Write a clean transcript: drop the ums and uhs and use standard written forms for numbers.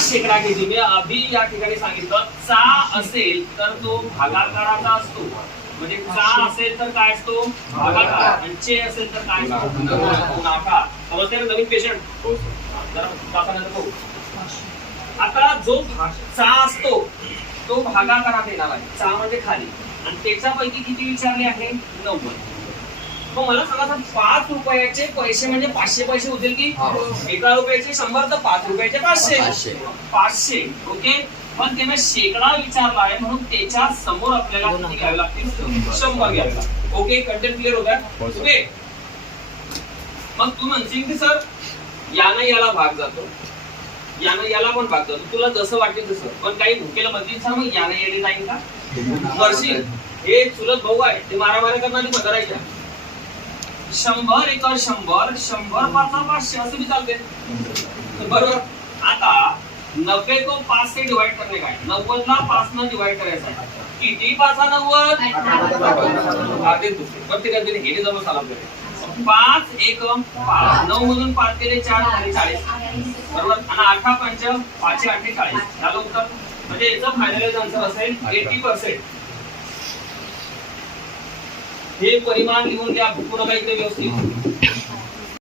शेकडा किती मी अभि या ठिकाणी सांगितलं चा असेल तर तो भागाकाराचा असतो म्हणजे चा असेल तर काय असतो भागाकार आणि चे असेल तर काय असतो गुणाकार समजते ना नवीन पेशंट जरा दाखवण्याचं बघू आता जो चा असतो तो भागाकारात येणार आहे चा म्हणजे खाली आणि त्याच्यापैकी किती विचारले आहे 90 मग मला सांगा 5 रुपयाचे पैसे म्हणजे 500 पैसे होतील की 1 रुपयाचे 100 तर 5 रुपयाचे 500 ओके पण त्याने शेकडा विचारला आहे म्हणून त्याच्या समोर आपल्याला किती घ्यावे लागतील 100 घ्यावे लागतील ओके कंटेंट क्लिअर होता ओके मग तू म्हणशील की सर यानं याला भाग जातो यानं याला पण भाग जातो तुला जसं वाटेल तसं पण काही भुकेला म्हणतील सर मग यानं येणे जाईल का वर्षी हे चुलत भाऊ आहे ते मारामारी करणारी पदरायच्या 100 × 100 100 पाचा 500 असं भी चालते बरोबर आता 90 को 5 से डिवाइड करने का है 90 ला 5 ने डिवाइड करायचा आहे किती पाचा 90 आधे दुसरे प्रत्येकाने हे जमा साला करेल 5 1 5 9 मधून 5 केले 4 आणि 40 बरोबर आणि 8 5 5 8 40 झालं उत्तर म्हणजे याचा फायनल आन्सर असेल 80% हे परिमाण लिहून द्या पुन्हा इकडे व्यवस्थित